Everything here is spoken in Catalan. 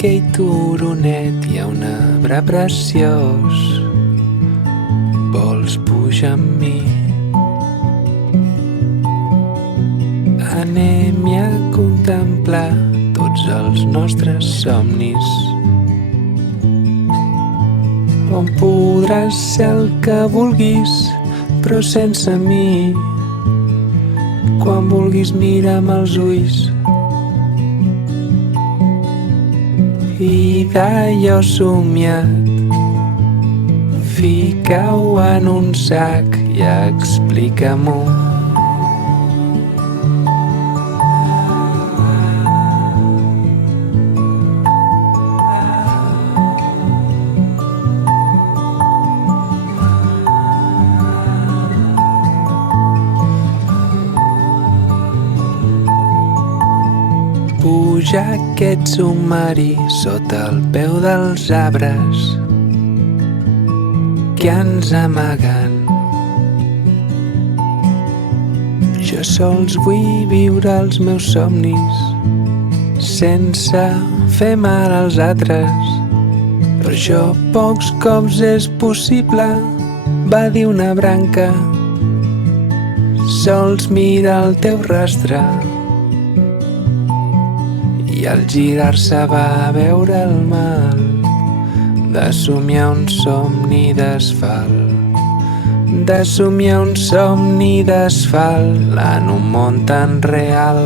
aquell turonet hi ha un arbre preciós. Vols pujar amb mi? Anem-hi a contemplar tots els nostres somnis, on podràs ser el que vulguis, però sense mi. Quan vulguis mira'm als ulls i d'allò somiat fica-ho en un sac i explica-m'ho. Puja aquest submarí sota el peu dels arbres que ens amaguen. Jo sols vull viure els meus somnis sense fer mal als altres. Per això pocs cops és possible, va dir una branca. Sols mira el teu rastre i al girar-se va veure el mal de somiar un somni d'asfalt, de somiar un somni d'asfalt en un món tan real.